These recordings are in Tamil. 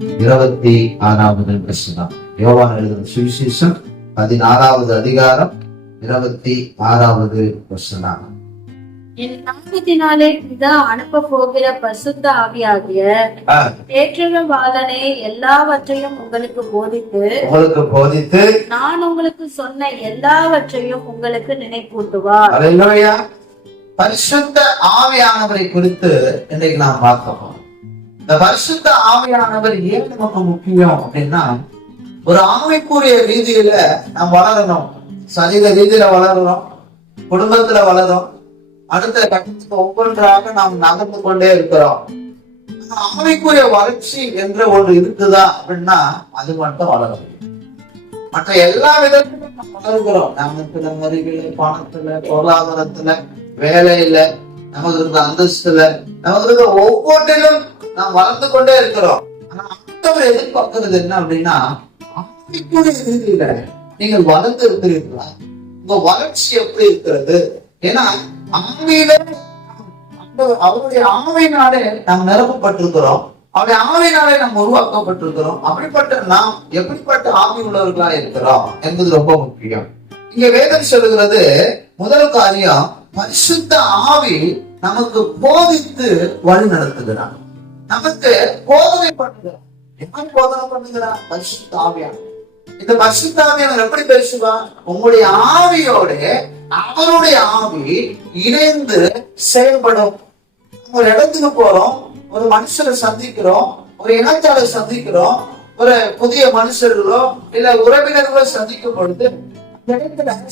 26வது வசனம். யோவான் எழுதின சுவிசேஷம் 16வது அதிகாரம் 26வது வசனம். என் நாமத்தினாலே பிதா அனுப்ப போகிற பரிசுத்த ஆவியாகிய தேற்றரவாளனே எல்லாவற்றையும் உங்களுக்கு போதித்து நான் உங்களுக்கு சொன்ன எல்லாவற்றையும் உங்களுக்கு நினைப்பூட்டுவார். அல்லேலூயா. பரிசுத்த ஆவியானவரை குறித்து இன்றைக்கு நாம் பார்க்கிறோம். இந்த பரிசுத்த ஆவியானவர் ஏன் நமக்கு முக்கியம் அப்படின்னா, ஒரு ஆவிக்குரிய ரீதியில நாம் வளரணும், சரீர ரீதியில வளரணும், குடும்பத்துல வளரும், அடுத்த கட்டத்துக்கு ஒவ்வொன்றாக நாம் நகர்ந்து கொண்டே இருக்கிறோம். ஆவிக்குரிய வளர்ச்சி என்ற ஒன்று இருக்குதா அப்படின்னா அது மட்டும் வளரும். மற்ற எல்லா விதத்திலும் நாம் வளர்கிறோம். நமக்கு அறிவியல, பணத்துல, பொருளாதாரத்துல, வேலையில, நமக்கு இருக்க அந்தஸ்துல, நமக்கு இருக்க ஒவ்வொன்றிலும் நாம் வளர்ந்து கொண்டே இருக்கிறோம். ஆனா ஆண்டவர் எதிர்பார்க்கிறது என்ன அப்படின்னா, ஆவிக்குரிய ரீதியில நீங்கள் வளர்ந்து இருக்கிறீர்களா? உங்க வளர்ச்சி எப்படி இருக்கிறது? ஏன்னா ஆவியில அவருடைய ஆவியினாலே நாம் நிரப்பப்பட்டிருக்கிறோம், அவருடைய ஆவியினாலே நாம் உருவாக்கப்பட்டிருக்கிறோம். அப்படிப்பட்ட நாம் எப்படிப்பட்ட ஆவி உள்ளவர்களா இருக்கிறோம் என்பது ரொம்ப முக்கியம். இங்க வேதம் சொல்லுகிறது, முதல் காரியம், பரிசுத்த ஆவி நமக்கு போதித்து வழி நடத்துகிறார், நமக்கு போதனை பண்ணுகிறார். எப்படி போதனை பண்ணுகிறார்? பரிசுத்த ஆவியானவர். இந்த பரிசுத்த ஆவியானவர் எப்படி பேசுவார்? உங்களுடைய ஆவியோட அவருடைய ஆவி இணைந்து செயல்படும். ஒரு இடத்துக்கு போறோம், ஒரு மனுஷரை சந்திக்கிறோம், ஒரு இனத்தாரை சந்திக்கிறோம், ஒரு புதிய மனுஷர்களோ இல்ல உறவினர்களோ சந்திக்கும் பொழுது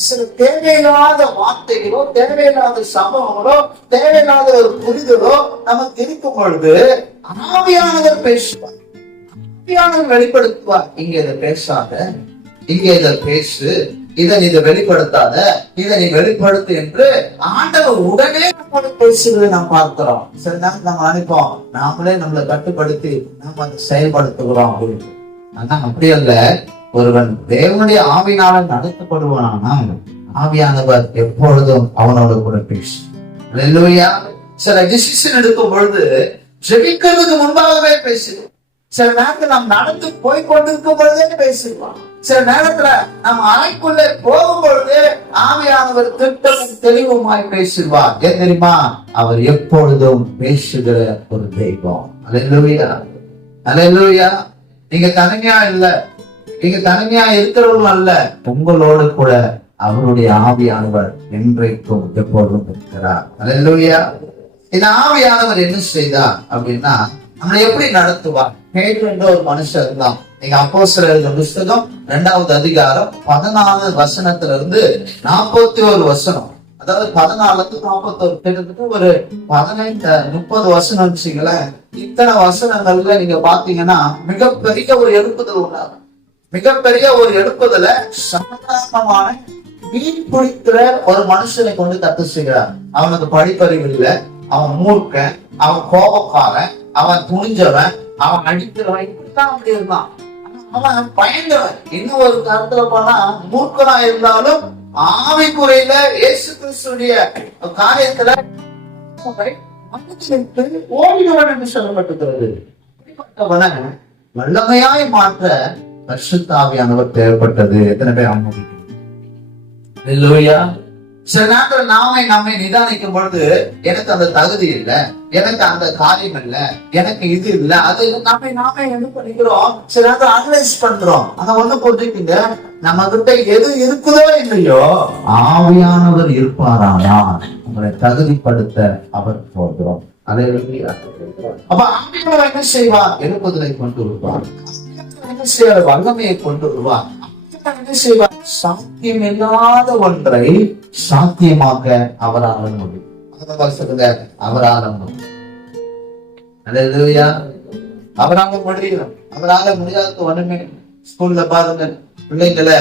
சில தேவையில்லாத வார்த்தைகளோ, தேவையில்லாத சம்பவங்களோ, தேவையில்லாத ஒரு புரிதலோ நமக்கு இருக்கும் பொழுது ஆவியானவர் பேசுவார், ஆவியானவர் வெளிப்படுத்துவார். இங்க இதை பேசாத, இங்க இதை பேசு, இதை வெளிப்படுத்தாத, இதை நீ வெளிப்படுத்து என்று ஆண்டவர் உடனே நம்மளோட பேசுகிறதை நாம் பார்க்கிறோம். சில நேரம் நம்ம நினைப்போம், நாமளே நம்மளை கட்டுப்படுத்தி நாம் அதை செயல்படுத்துகிறோம் அப்படின்னு. ஆனா அப்படி அல்ல. ஒருவன் தேவனுடைய ஆவியினால நடத்தப்படுவானால் ஆவியானவர் எப்பொழுதும் அவனோட கூட பேசு. அல்லேலூயா. சில டிசிஷன் எடுக்கும் பொழுது ஜெபிக்கிறதுக்கு முன்பாகவே பேசுவோம். சில நேரத்துல நாம் நடந்து போய் கொண்டிருக்கும் பொழுதே பேசிடுவான். சில நேரத்துல நம்ம அறைக்குள்ளே போகும் பொழுது ஆவியானவர் திட்டமும் தெளிவுமாய் பேசுவார். ஏன் தெரியுமா? அவர் எப்பொழுதும் பேசுகிற ஒரு தெய்வம். அல்லேலூயா, அல்லேலூயா. நீங்க தனிமையா இல்ல, நீங்க தனிமையா இருக்கிறவங்களும் அல்ல, உங்களோடு கூட அவருடைய ஆவியானவர் என்றைக்கும் எப்பொழுதும் இருக்கிறார். அல்லேலூயா. இந்த ஆவியானவர் என்ன செய்தார் அப்படின்னா, நம்மளை எப்படி நடத்துவார்? பேதுரு என்ற ஒரு மனுஷன் இருந்தான். நீங்க அப்போஸ்தலர் புத்தகம் 2வது அதிகாரம் 14 வசனத்திலிருந்து 41 வசனம், அதாவது 14 41, கிட்டத்தட்ட ஒரு 15-30 வசனம் வச்சுங்களேன். இத்தனை வசனங்கள்ல நீங்க பாத்தீங்கன்னா மிகப்பெரிய ஒரு எழுப்புதல் உண்டாகும். மிகப்பெரிய ஒரு எழுப்புதல சாதாரணமான மீன் பிடிக்கிற ஒரு மனுஷனை கொண்டு கத்து செய்கிறார். அவனுக்கு படிப்பறிவு இல்லை, அவன் மூர்க்கன், அவன் கோபக்காரன், அவன் துணிஞ்சவன், அவன் அடிக்கிறவன், இப்படித்தான் அப்படி இருந்தான். அவன் பயந்தவன். இன்னும் ஒரு கருத்துல போனா மூர்க்கனா இருந்தாலும் ஆவிக்குறையில இயேசு கிறிஸ்துடைய காரியத்துல ஓடினவன் என்று சொல்லப்பட்டிருக்கிறது. வல்லமையாய் மாற்ற பரிசுத்த ஆவியானவர் தேவைப்பட்டது. எத்தனை பேர் அனுமதிக்கிறோம்? அல்லேலூயா. சில நேரத்தில் நம்மை நிதானிக்கும் பொழுது எனக்கு அந்த தகுதி இல்லை, எனக்கு அந்த காரியம் இல்லை, எனக்கு இது இல்லை, அது நாம என்ன பண்ணிக்கிறோம்? சில நேரத்தில் அனலைஸ் பண்றோம். அதை ஒண்ணு புரிஞ்சுக்கிங்க, நம்ம கிட்ட எது இருக்குதோ இல்லையோ ஆவியானவர் இருப்பாரானா உங்களை தகுதிப்படுத்த அவர் போகிறோம். அல்லேலூயா. அப்ப ஆவியானவர் என்ன செய்வார்? எழுப்புதலை கொண்டு வருவார், என்ன செய்வார்? வல்லமையை கொண்டு வருவார். என்ன செய்வார்? சாத்தியம் இல்லாத ஒன்றை சாத்தியமாக்க அவரால் முடியும். அவரால் முடியும். அல்லேலூயா. அவரால் முடியும். அவரால் முடியாத ஒண்ணுமே. ஸ்கூல்ல பாருங்க, பிள்ளைங்களை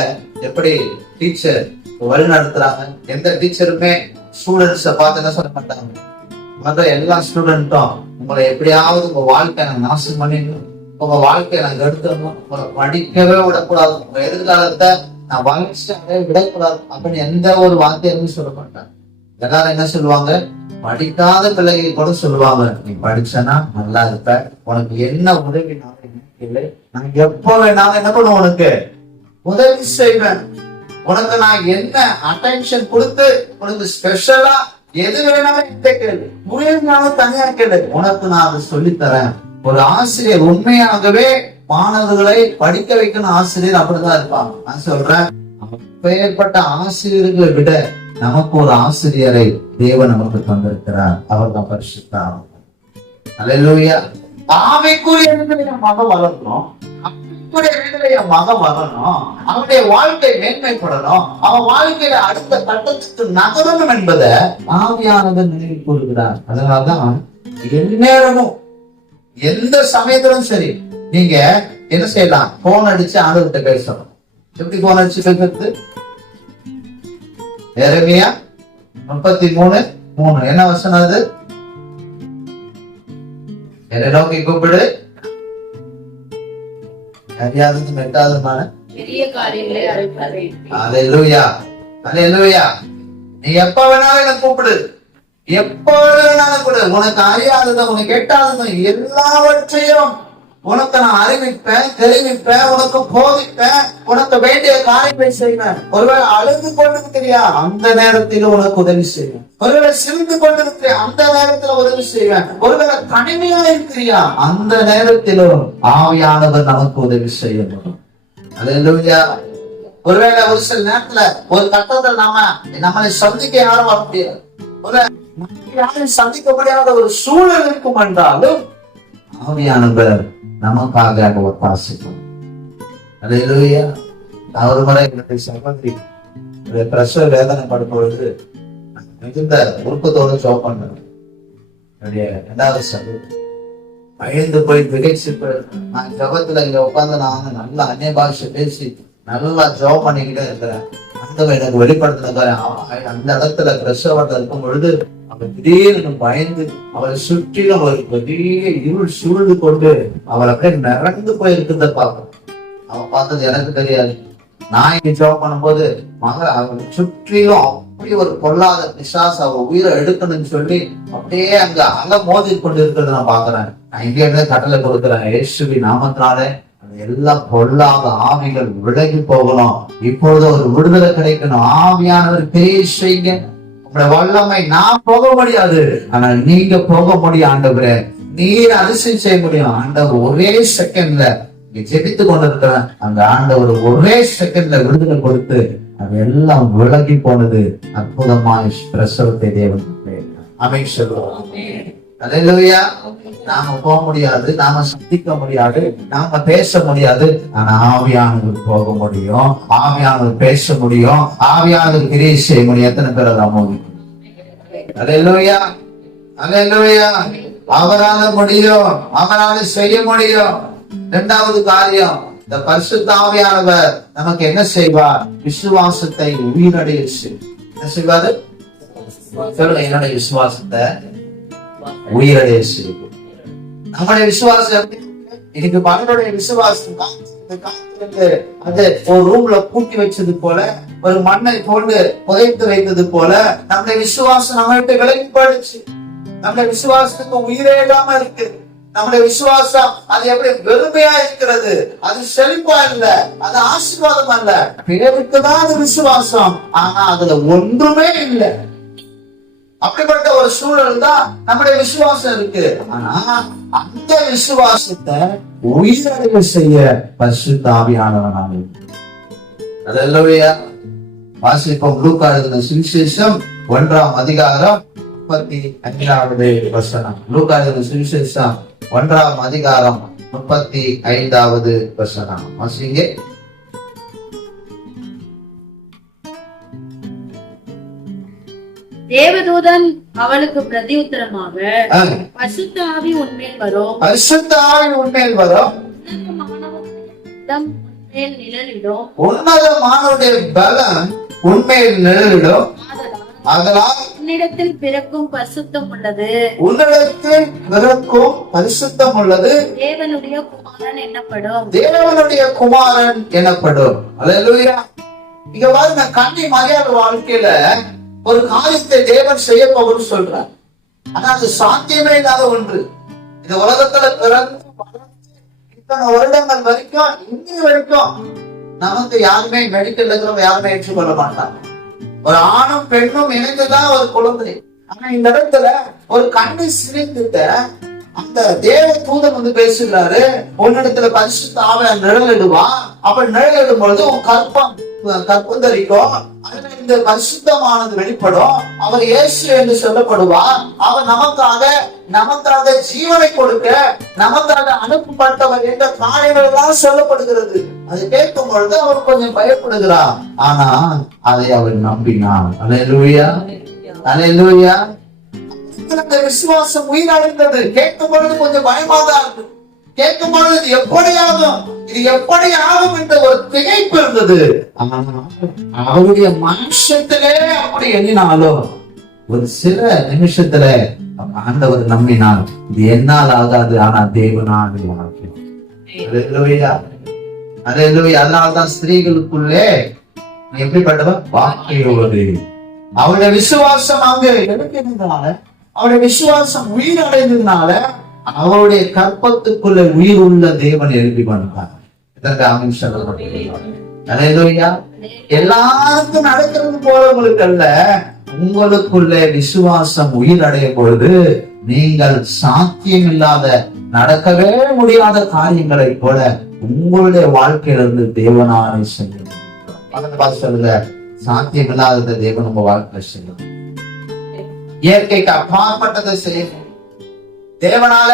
எப்படி டீச்சர் வழி நடத்துறாங்க. எந்த டீச்சருமே ஸ்டூடெண்ட்ஸ பார்த்து என்ன சொல்ல மாட்டாங்க, எல்லா ஸ்டூடெண்ட்டும் உங்களை எப்படியாவது உங்க வாழ்க்கை நான் நாசம் பண்ணிடணும், உங்க வாழ்க்கையை நாங்க எடுத்துடணும், உங்களை படிக்கவே விடக்கூடாது, உங்க எதிர்காலத்தை நான் வளர்ச்சியாவே விடக்கூடாது அப்படின்னு எந்த ஒரு வார்த்தையுமே சொல்ல மாட்டாங்க. எல்லாரும் என்ன சொல்லுவாங்க, படிக்காத பிள்ளைகள் கூட சொல்லுவாங்க, நீ படிச்சனா நல்லா இருப்ப, உனக்கு என்ன உதவினாலும் இல்லை, நான் எப்ப வேணாலும் என்ன பண்ணுவேன், உனக்கு உதவி செய்வேன், உனக்கு நான் என்ன அட்டென்ஷன் கொடுத்து உனக்கு ஸ்பெஷலா எது வேணாலும் என்கிட்ட கேளு, முடியாலும் தனியா கேளு, உனக்கு நான் அதை சொல்லித்தரேன். ஒரு ஆசிரியர் உண்மையாகவே மாணவர்களை படிக்க வைக்கணும். ஆசிரியர் அப்படிதான் இருப்பாங்க. நான் சொல்றேன், பெயர்பட்ட ஆசிரியர்களை விட நமக்கு ஒரு ஆசிரியரை தேவன் நமக்கு தந்திருக்கிறார். அவர் தான் பரிசுத்த ஆவி. அல்லேலூயா. ஆவிக்குரிய மகன் வளரணும், ஆவிக்குரிய மகன் வரணும், அவனுடைய வாழ்க்கை மேன்மைப்படணும், அவன் வாழ்க்கையில அடுத்த கட்டத்துக்கு நகரணும் என்பதை ஆவியானவர் நினைவு கூறுகிறார். அதனால்தான் எந்நேரமும் எந்த சமயத்திலும் சரி நீங்க என்ன செய்யலாம், போன் அடிச்சு ஆண்டவர்கிட்ட பேசணும். எப்படி போன் அடிச்சு பேசுறது? எரேமியா 33:3 என்ன வசனம் அது? என்னை நோக்கி கூப்பிடு, அறியாததும் எட்டாததுமான பெரிய காரியங்களை அறிவிப்பதே. அல்லேலூயா, அல்லேலூயா. நீ எப்ப வேணாலும் என்ன கூப்பிடு, எப்ப வேணாலும் கூட, உனக்கு அறியாததும் உனக்கு எட்டாததும் எல்லாவற்றையும் உனக்கு நான் அறிவிப்பேன், தெரிவிப்பேன், உனக்கு போதிப்பேன், உனக்கு வேண்டிய காரியத்தை செய்வேன். ஒருவேளை அழுது கொண்டிருக்கிறியா, அந்த நேரத்தில் உனக்கு உதவி செய்வேன். ஒருவேளை சிரித்து கொண்டிருக்கிறியா, அந்த நேரத்தில் உதவி செய்வேன். ஒருவேளை கடுமையா இருக்கிறியா, அந்த நேரத்திலும் ஆவியானவர் நமக்கு உதவி செய்யணும். அல்லேலூயா. ஒருவேளை ஒரு சில நேரத்துல ஒரு கட்டத்தில் நம்மளை சந்திக்க யாரும் வர முடியாது, ஒரு யாரையும் சந்திக்க முடியாத ஒரு சூழல் இருக்கும் என்றாலும் ஆவியானவர் நமக்காக ஒத்தாசிக்கும். அல்லேலூயா. ஒரு முறை என்னுடைய சகோதரி பிரசவ வேதனைப்படும் பொழுது மிகுந்த உருப்பத்தோடு ஜெபம் பண்ணேன். என்னுடைய 2வது சகோதரி பயந்து போய் திகைச்சு, நான் ஜபத்துல இங்க உட்கார்ந்து நான் நல்லா அந்நிய பாஷை பேசி நல்லா ஜெபம் பண்ணிக்கிட்டே இருக்கிறேன். அந்த எனக்கு வெளிப்படுத்தின அந்த இடத்துல பிரசவத்தில் இருக்கும் பொழுது அவள் திடீர்னு பயந்து அவளை சுற்றிலும் ஒரு பெரிய இருள் சூழ்ந்து கொண்டு அவள் அப்படியே நிறந்து போயிருக்கிறத பார்க்கணும். அவன் பார்த்தது எனக்கு தெரியாது. நான் இங்க ஜெபம் பண்ணும்போது அவளை சுற்றிலும் அப்படி ஒரு பொல்லாத பிசாசு அவள் உயிரை எடுக்கணும்னு சொல்லி அப்படியே அங்க மோதி கொண்டு இருக்கிறத நான் பாக்குறேன். நான் இங்க இருந்து கட்டளை கொடுக்குறேன், இயேசுவின் நாமத்தினாலே எல்லாம் பொல்லாத ஆவிகள் விலகி போகணும். இப்பொழுது ஒரு விடுதலை கிடைக்கணும். ஆவியானவர் பேசுங்க. உங்களோட வல்லமை நான் போக முடியாது, ஆனா நீங்க போக முடியும். ஆண்டவரே நீர் அதிசயம் செய்ய முடியும். ஆண்டவர் ஒரே செகண்ட்ல ஜெபித்து கொண்டிருக்கிறேன், அந்த ஆண்டவர் ஒரே செகண்ட்ல விடுதலை கொடுத்து அது எல்லாம் விலகி போனது. அற்புதமாய் பிரசவத்தை தேவன் அமைச்சர். அல்லேலூயா. நாம போக முடியாது, நாம சந்திக்க முடியாது, நாம பேச முடியாது, ஆனா ஆவியானவர் போக முடியும், ஆவியானவர் பேச முடியும், ஆவியானவர் கிரியை செய்ய முடியும். எத்தனை பேர் அதை அமோதிக்கும்? அல்லேலூயா, அல்லேலூயா. அவரால முடியும், அவரால செய்ய முடியும். 2வது காரியம், இந்த பரிசுத்த ஆவியானவர் நமக்கு என்ன செய்வார்? விசுவாசத்தை உயிரடைய செய்வார். என்ன செய்வாரு? சொல்லுங்க, என்னுடைய விசுவாசத்தை உயிரடைய செய்வார். நம்முடைய விசுவாசம் இன்னைக்கு மகனுடைய விசுவாசம் அது ஒரு ரூம்ல கூட்டி வச்சது போல, ஒரு மண்ணை போட்டு புதைத்து வைத்தது போல நம்முடைய விசுவாசம் நம்ம விட்டு விலகி போயிடுச்சு. நம்முடைய விசுவாசத்துக்கு உயிரே இல்லாம இருக்கு. நம்முடைய விசுவாசம் அது எப்படி வெறுமையா இருக்கிறது, அது செழிப்பா இல்ல, அது ஆசீர்வாதம் அல்ல. பேருக்குதான் அது விசுவாசம், ஆனா அதுல ஒன்றுமே இல்லை. அப்படிப்பட்ட ஒரு சூழல் தான் நம்முடைய விசுவாசம் இருக்கு. ஆனா அந்த விசுவாசத்தை உயிரடைய செய்ய பரிசுத்த ஆவியானவர். அல்லேலூயா. வாசிப்போம். லூக்கா எழுதின சுவிசேஷம் 1ஆம் அதிகாரம் 35வது வசனம். லூக்கா எழுதின சுவிசேஷம் 1ஆம் அதிகாரம் 35வது வசனம். வாசிங்க. தேவதூதன் அவளுக்கு பிரதியுத்தரமாக, பரிசுத்த ஆவி உன்மேல் வரும், பரிசுத்த ஆவி உன்மேல் வரும், உன்னதமானவருடைய பலம் உன்மேல் நிழலிடும், அதனால் உன்னிடத்தில் பிறக்கும் பரிசுத்தம் உள்ளது, உன்னிடத்தில் பிறக்கும் பரிசுத்தம் உள்ளது, தேவனுடைய குமாரன் எனப்படும், தேவனுடைய குமாரன் எனப்படும். அல்லேலூயா. இங்க பாருங்க, கன்னி மரியாள் வாழ்க்கையில ஒரு காரியத்தை தேவன் செய்ய போகும்னு சொல்றார். ஆனா அது சாத்தியமே இல்லாத ஒன்று. இந்த உலகத்துல பிறந்து இத்தனை வருடங்கள் வரைக்கும் இன்னி வரைக்கும் நமக்கு யாருமே மெடிக்கல் இருக்கிறவங்க யாருமே ஏற்றுக்கொள்ள மாட்டாங்க. ஒரு ஆணும் பெண்ணும் இணைந்துதான் ஒரு குழந்தை. ஆனா இந்த இடத்துல ஒரு கண்ணை சிரித்துட்ட அந்த தேவ தூதன் வந்து பேசுகிறாரு, உன்னிடத்துல பரிசுத்த ஆவியானவர் நிழலிடுவான். அப்ப நிழலிடும் பொழுது உன் கற்பந்தரிக்கும், அதுல இந்த பரிசுத்தமானது வெளிப்படும். அவர் இயேசு என்று சொல்லப்படுவார். அவர் நமக்காக ஜீவனை கொடுக்க, நமக்காக அனுப்பப்பட்டவர் என்ற காரியங்கள் எல்லாம் சொல்லப்படுகிறது. அது கேட்கும் பொழுது அவர் கொஞ்சம் பயப்படுகிறார். ஆனா அதை அவர் நம்பினார். அல்லேலூயா, அல்லேலூயா. இந்த விசுவாசம் உயிரடைந்தது. கேட்கும் பொழுது கொஞ்சம் பயமா தான் இருக்கு. கேட்கும் பொழுது இது எப்படி ஆகும் என்ற ஒரு திகைப்பு இருந்தது. அவருடைய மனுஷத்திலே அப்படி எண்ணினாலும் ஒரு சில நிமிஷத்துல ஆண்டவர் நம்பினார், இது என்னால் ஆகாது, ஆனா தேவனால் ஆகும். அதனால்தான் ஸ்திரீகளுக்குள்ளே எப்படிப்பட்டவர் வாக்கியவது. அவருடைய விசுவாசம் அங்கு எடுக்கிறதுனால, அவருடைய விசுவாசம் உயிர் அடைந்ததுனால அவருடைய கற்பத்துக்குள்ள உயிர் உள்ள தேவன் எழுதி வந்தார். எல்லாருக்கும் நடக்கிறது போல உங்களுக்கு அல்ல, உங்களுக்குள்ளே விசுவாசம் உயிர் அடையும் பொழுது நீங்கள் சாத்தியம் இல்லாத, நடக்கவே முடியாத காரியங்களை போல உங்களுடைய வாழ்க்கையிலிருந்து தேவனாலே சொல்லுங்க. சாத்தியம் இல்லாத தேவன் உங்க வாழ்க்கையில செய்யும். இயற்கைக்கு அப்பாற்பட்டதை செய்யணும். தேவனால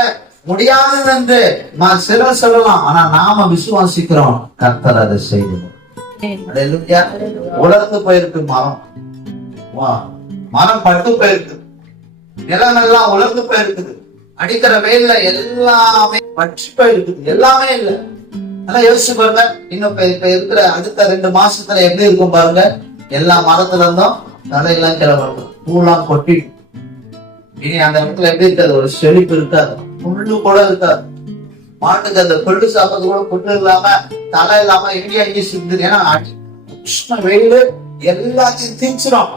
முடியாது என்று சிலர் சொல்லலாம், ஆனா நாம விசுவாசிக்கிறோம் கர்த்தர் அதை செய்யணும். உலர்ந்து போயிருக்கு மரம் பட்டு போயிருக்கு, நிலமெல்லாம் உலர்ந்து போயிருக்குது, அடிக்கிற வெயில்ல எல்லாமே பற்றி போயிருக்குது, எல்லாமே இல்லை. நல்லா யோசிச்சு பாருங்க. இன்னும் இப்ப இருக்கிற அடுத்த 2 மாசத்துல எப்படி இருக்கும் பாருங்க. எல்லா மரத்துல இருந்தும் தலையெல்லாம் கிளம்பும், பூலாம் கொட்டி. இனி அந்த இடத்துல எப்படி இருக்காது, ஒரு செழிப்பு இருக்காது, புல்லு கூட இருக்காது. மாட்டுக்கு அந்த புல்லு சாப்பிட்றது கூட புல்லு இல்லாம, தலை இல்லாம இங்கே சிந்துது. ஏன்னா உஷ்ண வெயில் எல்லாத்தையும் தீச்சிரும்.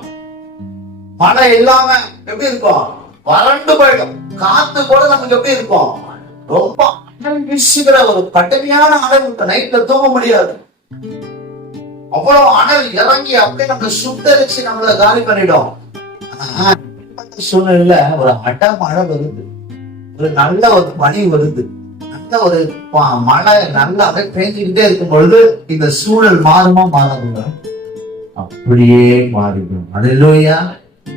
மழை இல்லாம எப்படி இருக்கும், வறண்டு போயிடும். காத்து கூட நமக்கு எப்படி இருக்கும், ரொம்ப அனல் வீசுகிற ஒரு கடுமையான அனல். நைட்ல தூங்க முடியாது, அவ்வளவு அனல் இறங்கி அப்படியே நம்ம சுட்டரிச்சு நம்மள காலி பண்ணிடும். சூழ்நிலையில ஒரு மழை வருது, ஒரு நல்ல ஒரு பனி வருது, நல்ல ஒரு மழை நல்லா பேஞ்சுக்கிட்டே இருக்கும் பொழுது இந்த சூழல் மாறுமா மாறாதுங்க? அப்படியே மாறிடும். அல்லேலூயா.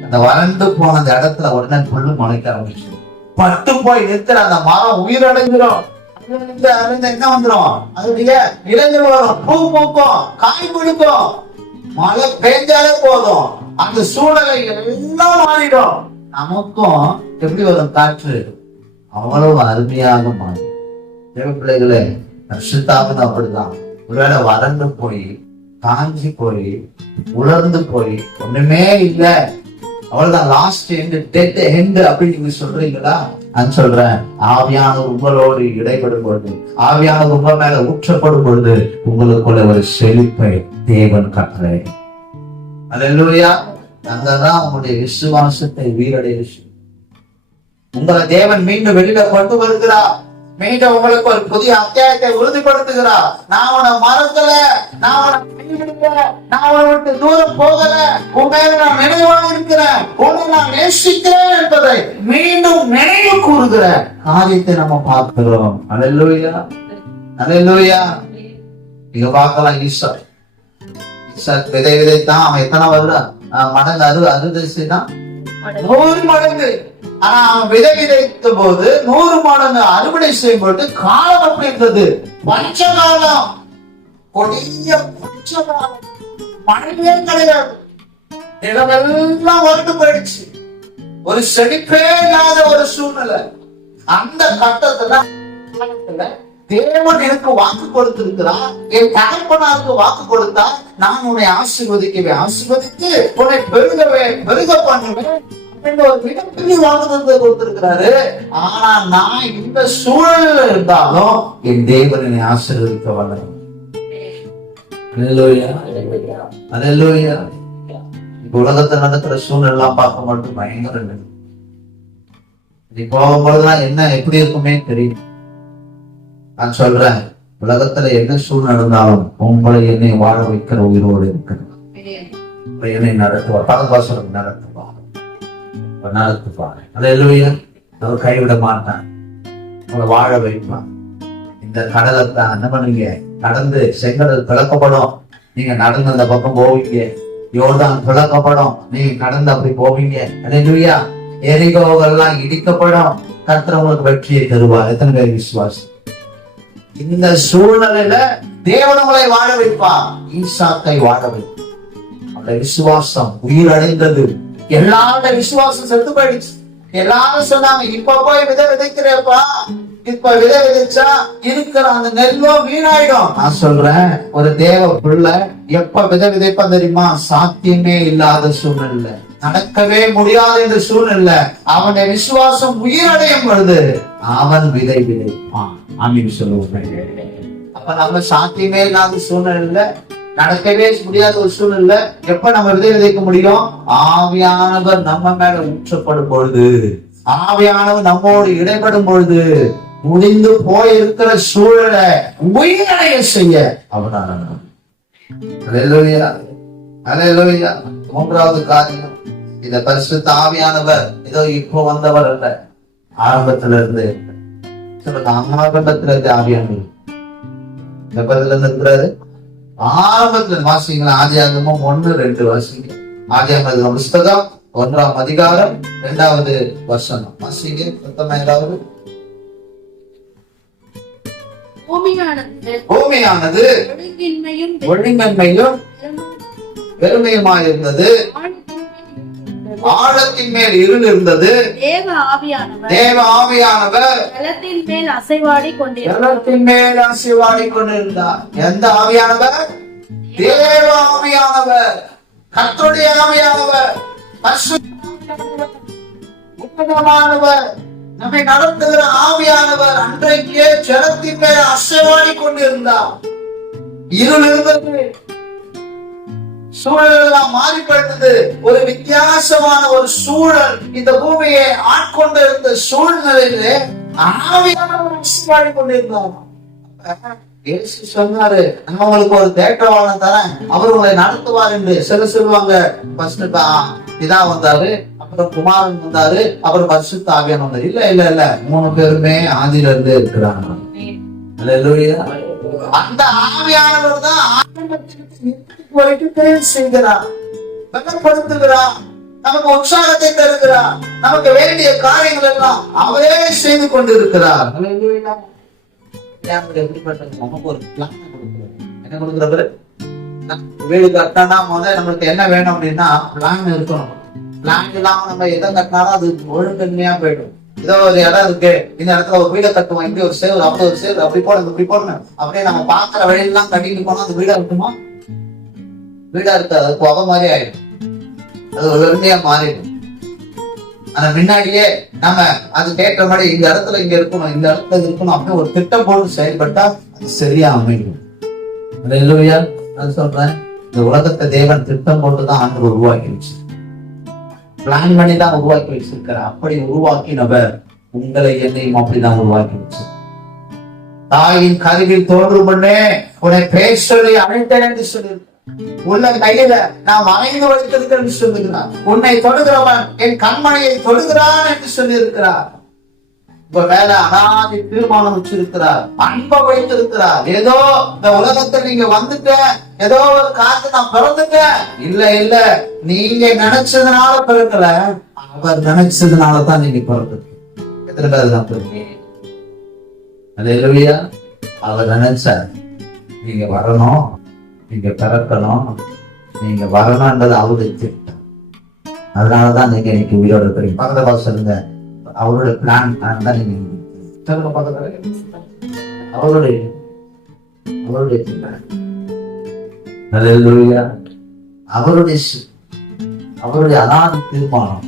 அந்த வறண்டு போன அந்த இடத்துல உடனே புல்லு முளைக்க ஆரம்பிச்சு, பட்டு போய் நிறுத்துற அந்த மரம் உயிரடைஞ்சிடும். என்ன வந்துடும், அதோடைய இலைகள் வரும், பூ பூக்கும், காய் கொடுக்கும். மழை பெஞ்சாலே போதும், அந்த சூழலை எல்லாம் மாறிடும். நமக்கும் எப்படி வரும், காற்று அவ்வளவு அருமையாக மாறும். தேவ பிள்ளைகளே, பரிசுத்தாவின் அப்படிதான். ஒருவேளை வறண்டு போய், காஞ்சி போய், உலர்ந்து போய், ஒண்ணுமே இல்லை, அவ்வளவுதான், லாஸ்ட் எண்ட், டெட் எண்ட் அப்படின்னு நீங்க சொல்றீங்களா? நான் சொல்றேன், ஆவியானவர் உங்களோடு இடைப்படும் பொழுது, ஆவியானவர் உங்க மேல ஊற்றப்படும் பொழுது உங்களுக்குள்ள ஒரு செழிப்பை தேவன் கட்டளை. அல்லேலூயா. அங்கதான் உங்களுடைய விசுவாசத்தை வீரடைய உங்களை தேவன் மீண்டும் வெளியில கொண்டு வருகிறார். மீண்டும் உங்களுக்கு ஒரு புதிய அத்தியாயத்தை உறுதிப்படுத்துகிறார். நான் உன்னை மறக்கல, நான் உன்னை கைவிடல, நான் உன்னை விட்டு தூரம் போகல, உன் மேல நான் நினைவாக இருக்கிறேன், உன்னை நான் நேசிக்கிறேன் என்பதை மீண்டும் நினைவு கூறுகிற காரியத்தை நம்ம பார்க்கிறோம். அல்லேலூயா, அல்லேலூயா. நீங்க பார்க்கலாம், ஈசாக் விதை விதைத்தான். அவன் எத்தனை வருடம் மடங்கு அறுவடை செய்தான்? 100 மடங்கு. ஆனா அவன் விதை விதைத்த போது 100 மடங்கு அறுவடை செய்யும் பொழுது காலம் அப்படி இருந்தது, பஞ்சகாலம், கொடிய பஞ்சகாலம், மழையே கிடையாது, நிலமெல்லாம் வறண்டு போயிடுச்சு, ஒரு செழிப்பே இல்லாத ஒரு சூழ்நிலை. அந்த கட்டத்துல தேவன் எனக்கு வாக்கு கொடுத்திருக்கிறார், என் தகப்பனாருக்கு வாக்கு கொடுத்தா, நான் உன்னை ஆசீர்வதிக்குவேன், ஆசீர்வதித்து உன்னை பெருக பண்ணுவேன் அப்படின்னு ஒரு மிகப்பெரிய வாக்குத்தத்தை கொடுத்திருக்கிறாரு. ஆனா நான் இந்த சூழல்ல இருந்தாலும் என் தேவன் என்னை ஆசீர்வதிக்க வல்லவன். அல்லேலூயா, அல்லேலூயா. இப்ப உலகத்துல நடக்கிற சூழ்நிலை எல்லாம் பார்க்க மட்டும் பயங்கர இல்லை. நீ போகும்போதுதான் என்ன எப்படி இருக்குமே தெரியும். நான் சொல்றேன், உலகத்துல என்ன சூழ்நிலை நடந்தாலும் உங்களை என்னை வாழ வைக்கிற உயிரோடு இருக்கிறது. என்னை நடத்துவார், பரபாசனம் நடத்துவார். அல்லேலூயா. அவர் கைவிட மாட்டான், உங்களை வாழ வைப்பான். இந்த கடலை தான் என்ன பண்ணுவீங்க, கடந்து செங்கடல் பிளக்கப்படும், நீங்க நடந்து அந்த பக்கம் போவீங்க. யோர்தான் பிளக்கப்படும், நீங்க கடந்து அப்படி போவீங்க. அல்லேலூயா. எரிகோவெல்லாம் இடிக்கப்படும், கர்த்தர் உங்களுக்கு வெற்றியை தருவார். எத்தனை பேர் விசுவாசம்? இந்த சூழ்நிலையில தேவன் உங்களை வாழ வைப்பார். ஈசாக்கை வாழ வைப்பார். அவருடைய விசுவாசம் உயிரடைந்தது. எல்லாருடைய விசுவாசம் செத்து போயிடுச்சு. எல்லாரும் சொன்னாங்க, இப்ப போய் விதை விதைக்கிறப்பா, இப்ப விதை விதைச்சா இருக்கிற அந்த நெல்லும் வீணாயிடும். நான் சொல்றேன், ஒரு தேவ பிள்ளை எப்ப விதை விதைப்பா தெரியுமா? சாத்தியமே இல்லாத சூழ்நிலை, நடக்கவே முடியாது என்ற சூழ்நிலை, அவனுடைய விசுவாசம் உயிரடையும் பொழுது அவன் விதை விதைப்பான். ஆமீன் சொல்லுவாங்க. அப்ப நம்ம சாத்தியமே இல்லாத சூழ்நிலை, நடக்கவே முடியாத ஒரு சூழ்நிலை எப்ப நம்ம விதை விதைக்க முடியும்? ஆவியானவர் நம்ம மேல ஊற்றப்படும் பொழுது, ஆவியானவர் நம்மோடு இடைப்படும் பொழுது, முடிந்து போயிருக்கிற சூழலை உயிரடைய செய்ய அவனான. அல்லேலூயா, அல்லேலூயா. மூன்றாவது காரியம், இந்த பரிசுத்த ஆவியானவர் ஏதோ இப்போ வந்தவர் அல்ல, ஆரம்பத்துல இருந்து. ஆரம்பத்துல இருந்து ஆவியானவர் எப்பதுல இருந்து இருக்கிறாரு? ஆரம்பத்துல வாசிங்களா, ஆதியாகமம் 1-2 வாசிங்க. ஆதியாகம புஸ்தகம் 1ஆம் அதிகாரம் 2வது வசனம் வாசிங்க. மொத்தமாயிராவது. பூமியானது ஒழுங்கின்மையும் பெருமையுமாயிருந்தது, ஆழத்தின் மேல் இருள் இருந்தது. தேவ ஆவியானவர் ஜலத்தின் மேல் அசைவாடி கொண்டிருந்தார். எந்த ஆவியானவர்? தேவ ஆவியானவர், கர்த்தருடைய ஆவியானவர், பரிசுத்தமானவர், நம்மை நடத்துகிற ஆவியானவர் அன்றைக்கே ஜலத்தின் மேல் அசைவாடி கொண்டிருந்தார். இருள் இருந்தது, சூழலெல்லாம் மாறிப்படுத்தது. ஒரு வித்தியாசமான ஒரு சூழல் இந்த பூமியை ஆட்கொண்டிருந்த சூழ்நிலையிலே ஆவியானவர் கொண்டிருந்தார். சொன்னாரு, நான் உங்களுக்கு ஒரு தேற்றவாளன் தரேன், அவர் உங்களை நடத்துவார் என்று. சில சொல்லுவாங்க, இதா வந்தாரு, அப்புறம் குமாரன் வந்தாரு, அப்புறம் பரிசுத்த ஆவியானவர் வந்தாரு. இல்ல இல்ல இல்ல, 3 பேருமே ஆதியில இருந்து இருக்கிறாங்க. அந்த ஆவியானவர் தான் பலப்படுத்துகிறார், நமக்கு உற்சாகத்தை தருகிறார், நமக்கு வேண்டிய காரியங்கள் எல்லாம் அவரே செய்து கொண்டிருக்கிறார். நமக்கு ஒரு பிளான் கொடுக்கிறார். என்ன கொடுக்கிறாரு? வீடு கட்டினா முதல்ல நம்மளுக்கு என்ன வேணும் அப்படின்னா பிளான் இருக்கணும். பிளான் இல்லாம நம்ம எதை கட்டினாலும் அது ஒழுங்கன்மையா போயிடும். ஏதோ ஒரு இடம் இருக்கு, இந்த இடத்துல ஒரு வீடை கட்டுவோம், இப்படி ஒரு சேர், அப்படி ஒரு சேர், அப்படி போடணும், இப்படி போடணும், அப்படியே நம்ம பாக்குற வழியெல்லாம் கட்டிட்டு போனா அது வீடா இருக்குமா? வீடா இருக்காது, அது புகை மாதிரி ஆயிடும், அது ஒரு வெறுமையா மாறிடும். ஆனா முன்னாடியே நம்ம அதுக்கு ஏற்ற மாதிரி இந்த இடத்துல இங்க இருக்கணும், இந்த இடத்துல இருக்கணும் அப்படின்னு ஒரு திட்டம் போட்டு செயல்பட்டா அது சரியா அமையும். அல்லேலூயா. நான் சொல்றேன், இந்த உலகத்தை தேவன் திட்டம் போட்டுதான் ஆண்டு உருவாக்கி வச்சு, பிளான் பண்ணி தான் உருவாக்கி வச்சிருக்கிற. அப்படி உருவாக்கினவர் உங்களை என்னையும் அப்படிதான் உருவாக்கி வச்சு. தாயின் கருவில் தோன்றும் முன்னே உன்னை பேர் சொல்லி அழைத்தேன் என்று சொல்லியிருக்க, உள்ள கையில நான் மறைந்து வைத்திருக்கிறேன் சொல்லுகிறார். உன்னை தொடுகிறவன் என் கண்மணியை தொடுகிறான் என்று சொல்லியிருக்கிறார். உங்க மேல அனாதி தீர்மானம் வச்சிருக்கிறார், அன்பை வைத்திருக்கிறார். ஏதோ இந்த உலகத்தில் நீங்க வந்துட்ட, ஏதோ ஒரு காத்து நான் பிறந்துட்டேன், இல்ல இல்ல, நீங்க நினைச்சதுனால பிறக்கல, அவர் நினைச்சதுனாலதான் நீங்க பிறந்தது. எத்தனை பேர் தான் பிறந்தீங்க? அல்லேலூயா. அவர் நினைச்சார் நீங்க வரணும், நீங்க பிறக்கணும், நீங்க வரணும்ன்றது அவருடைய திட்டம். அதனாலதான் நீங்க இன்னைக்கு உயிரோட இருக்கிறீங்க. பக்கத்துல சொல்லுங்க, அவருடைய பிளான் தான் நீங்க அவருடைய அவருடைய அனாதி தீர்மானம்.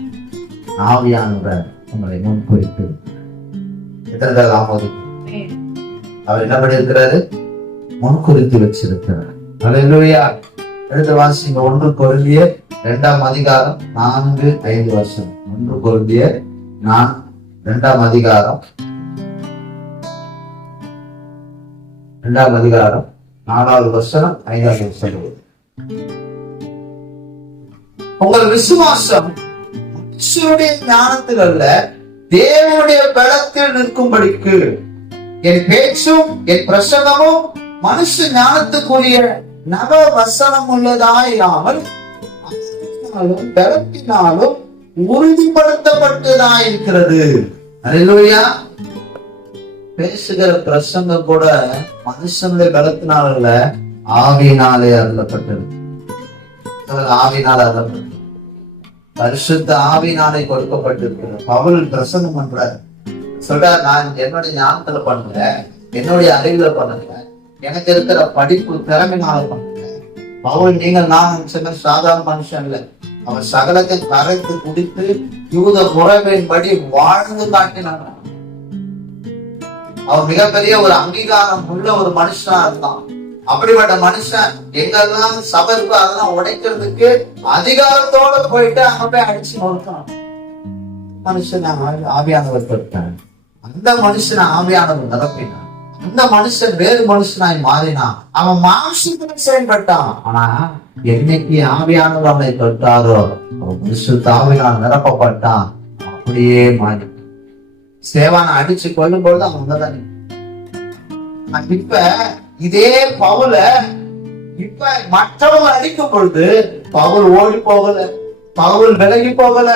ஆவியானவர் உங்களை முன்குறித்து அவர் என்ன பண்ணியிருக்கிறாரு? முன்குறித்து வச்சிருக்கிறார். அல்லேலூயா. எடுத்து வாசிங்க. 1 கொரிந்தியர் 2ஆம் அதிகாரம் 4-5 வருஷம். 1 கொரிந்தியர் 2ஆம் அதிகாரம் 4வது வசனம் 5வது வசனம். உங்கள் விசுவாசம் மனுஷனுடைய ஞானத்தில் அல்ல, தேவனுடைய பலத்தில் நிற்கும்படிக்கு என் பேச்சும் என் பிரசங்கமும் மனுஷ ஞானத்துக்குரிய நவ வசனம் உள்ளதாயிராமல் பலத்தினாலும் உறுதிப்படுத்தப்பட்டதாயிருக்கிறது. அல்லேலூயா. பேசுகிற பிரசங்கம் கூட மனுஷனுடைய பலத்தினால அல்ல, ஆவியினாலே அருளப்பட்டது. ஆவியினால் அருளப்பட்டது. பரிசுத்த ஆவியினாலே கொடுக்கப்பட்டிருக்கிறது. பவுல் பிரசங்கம் பண்றாரு, சொல்றார், நான் என்னுடைய ஞானத்துல பண்ணல, என்னுடைய அறிவுல பண்ணல, எனக்கு இருக்கிற படிப்பு திறமையினால பண்ணல. பவுல் நீங்கள் நான் சொன்ன சாதாரண மனுஷன் இல்ல, அவன் சகலத்தை கரைத்து குடித்து யூத முறைமையின்படி வாழ்ந்து காட்டினான். அவன் மிகப்பெரிய ஒரு அங்கீகாரம் உள்ள ஒரு மனுஷனா இருந்தான். அப்படிப்பட்ட மனுஷன் எங்கெல்லாம் சபை இருக்கோ அதெல்லாம் உடைக்கிறதுக்கு அதிகாரத்தோட போயிட்டு அங்க போய் அடிச்சு நோக்கான். மனுஷன் ஆவியானவர் கொடுத்தாங்க. அந்த மனுஷனை ஆவியானவர் நிரப்பினான். அந்த மனுஷன் வேறு மனுஷனாய் மாறினான். அவன் மாம்சத்தில் செயல்பட்டான். ஆனா என்னைக்கு ஆவியானவர் அவனை தொட்டாரோ அவன் பரிசுத்த ஆவியால் நிரப்பப்பட்டான். அப்படியே மாறி சேவானை அடிச்சு கொள்ளும் பொழுது அவன் உண்மைதான். இப்ப இதே பவுல இப்ப மற்றவங்க அடிக்கும் பொழுது பவுல் ஓடி போகல, பவுல் விலகி போகல.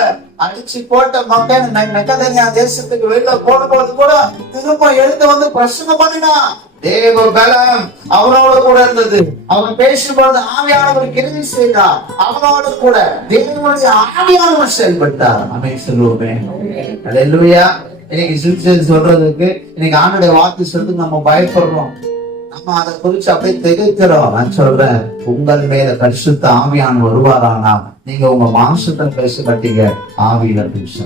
அடிச்சு போட்ட மக்கள் மெக்கதனியா தேசத்துக்கு வெளியில போடும்போது கூட திரும்ப எடுத்து வந்து பிரச்சனை பண்ணினா. தேவ பலம் அவனோட கூட இருந்தது. அவன் பேசும்போது ஆவியானவர் கிருபை செய்தார். அவனோட கூட தேவனுடைய ஆவியானவர் செயல்பட்டார். அமே சொல்லுவேன். அல்லேலூயா. இன்னைக்கு சுவிசேஷம் சொல்றதுக்கு, இன்னைக்கு ஆண்டுடைய வாக்கு சொல்றதுக்கு நம்ம பயப்படுறோம். நம்ம அதை குறிச்சு அப்படியே திகைக்கிறோம். நான் சொல்றேன், உங்கள் மேல பரிசுத்த ஆவியானவர் வருவாரானா நீங்க உங்க மாம்சத்தை பேச மாட்டீங்க, ஆவியில பேச.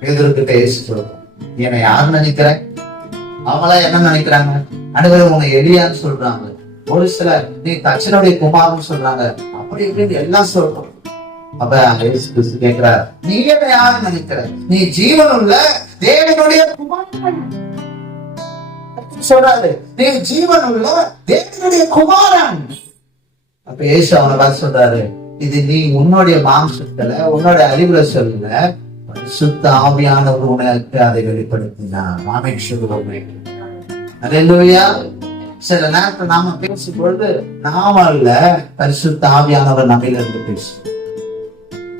பேதுருக்கிட்ட இயேசு சொல்றோம், என்னை யாரு நினைக்கிறேன்? அவங்களா என்ன நினைக்கிறாங்க? அனைவரும் உங்க எலியான்னு சொல்றாங்க. ஒரு சிலர் நீ தச்சனுடைய குமாரன்னு சொல்றாங்க. அப்படி இப்படின்னு எல்லாம் சொல்றோம். அப்ப இயேசு கிறிஸ்து கேட்கிறார், நீ என்ன யாரு நினைக்கிற? நீ ஜீவனுள்ள தேவனுடைய குமாரன் சொல்றாரு. நீ ஜீவனுள்ள தேவனுடைய குமாரன். அப்ப இயேசு அவனை பார்த்து சொல்றாரு, இது நீ உன்னுடைய மாம்சத்துல உன்னுடைய அறிவுல சொல்லுங்க, பரிசுத்த ஆவியானவர் உனக்கு அதை வெளிப்படுத்தினார். ஆமென் சொல்லுவோமே. அல்லேலூயா. சில நேரத்தில் நாம பேசும் பொழுது நாம அல்ல, பரிசுத்த ஆவியானவர் நம்மில இருந்து பேசு.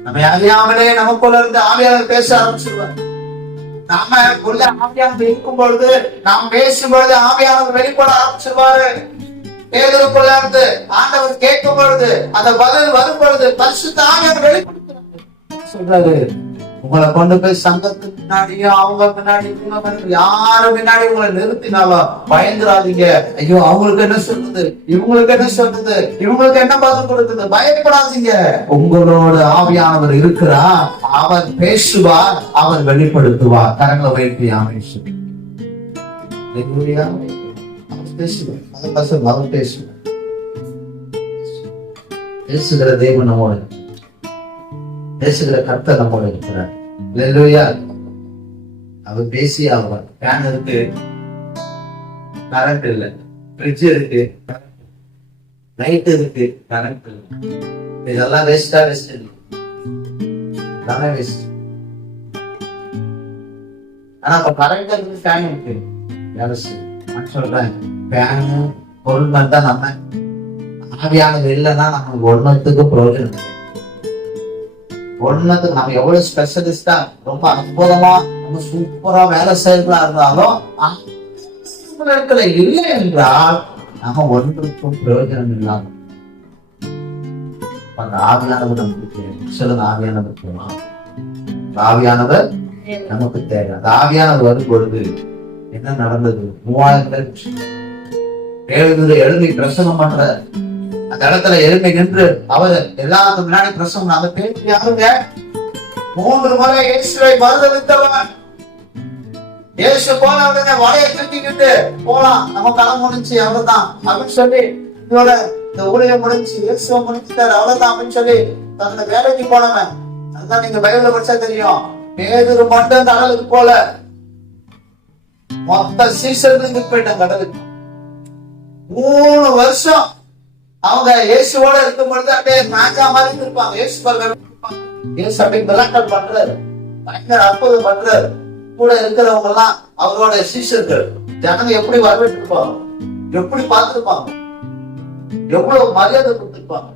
நம்ம அறியாமலே நமக்குள்ள இருந்து ஆவியானவர் பேச ஆரம்பிச்சிருவார். நாம உள்ள ஆவியானவர் இருக்கும் பொழுது, நாம் பேசும் பொழுது ஆவியானவர் வெளிப்பட ஆரம்பிச்சிருவாரு. பேதுருக்குள்ள இருந்து ஆண்டவர் கேட்கும் பொழுது, அந்த பதில் வரும் பொழுது பரிசுத்த ஆவியானவர் வெளிப்படுத்துறாரு. சொல்றாரு, உங்களை கொண்டு போய் சங்கத்துக்கு முன்னாடியும் அவங்க முன்னாடி யாரு முன்னாடி உங்களை நிறுத்தினாலும் பயந்துராதீங்க. ஐயோ அவங்களுக்கு என்ன சொல்றது, இவங்களுக்கு என்ன சொல்றது, இவங்களுக்கு என்ன பதில் கொடுக்குது, பயப்படாதீங்க. உங்களோட ஆவியானவர் இருக்கிறா, அவர் பேசுவார், அவர் வெளிப்படுத்துவார். கரங்களை வைத்து அமைச்சு பேசுகிற தேவன் நம்மோட, பேசுகிற கர்த்தர் நம்மோட இருக்கிறார். அல்லேலூயா. அவர் பேசி ஆவார். ஃபேன் இருக்கு, கரண்ட் இல்ல. ஃப்ரிட்ஜ் இருக்கு, லைட் இருக்கு, கரண்ட் இல்ல. இதெல்லாம் வேஸ்டா? வேஸ்ட் இல்லை, எல்லாமே வேஸ்ட். ஆனா இப்ப கரண்ட் இருக்கு, ஃபேன் இருக்கு, வேலை செய்யும். சொல்றேன், ஃபேன் பொருள் தான். நம்ம ஆவியானது இல்லைன்னா நமக்கு ஒன்னத்துக்கு பிரயோஜனம் இல்லை. ஒன்னத்துக்கு நம்ம எவ்வளவு ஸ்பெஷலிஸ்டா ரொம்ப அற்புதமா ரொம்ப சூப்பரா வேலை செய்யறதா இருந்தாலும் இடத்துல இல்லை என்றால் நம்ம ஒன்றுக்கும் பிரயோஜனம் இல்லாம. அந்த ஆவியானவர் நமக்கு தேவை. சொல்லுங்க, ஆவியானவர் தேவை. ஆவியானவர் நமக்கு தேவை. அந்த ஆவியானவர் வரும் பொழுது என்ன நடந்தது? 3000 பேர் எழுதி பிரசங்கம் பண்ற அந்த இடத்துல எழுப்பி நின்று அவர் எல்லாருக்கும் முன்னாடி பிரசங்கம். அந்த பேர் யாருங்க? 3 முறை இயேசுவை மறுதலித்தவன். இயேசு போன உடனே வலையை தூக்கிக்கிட்டு போலாம், நம்ம களம் முடிச்சு அவர்தான் அப்படின்னு சொல்லி இதோட இந்த ஊழியம் முடிஞ்சு இயேசுவ முடிச்சுட்டாரு அவ்வளவுதான் அப்படின்னு சொல்லி தன்னை வேலைக்கு போனவன். அதுதான் நீங்க பைபிள்ல படிச்சா தெரியும். பேதுரு மட்டும் கடலுக்கு போல, மொத்த சீசனுக்கு போயிட்டான் கடலுக்கு. 3 வருஷம் அவங்க இயேசுவோட இருக்கும் பொழுது அப்படியே ராஜா மாதிரி இருப்பாங்க. இயேசு அப்படி மிராக்கிள் பண்றாரு, பயங்கர அற்புதம் பண்றாரு. கூட இருக்கிறவங்க எல்லாம் அவரோட சீஷர்கள். ஜனங்க எப்படி வரவேற்றிருப்பாங்க, எப்படி பார்த்திருப்பாங்க, எவ்வளவு மரியாதை கொடுத்திருப்பாங்க,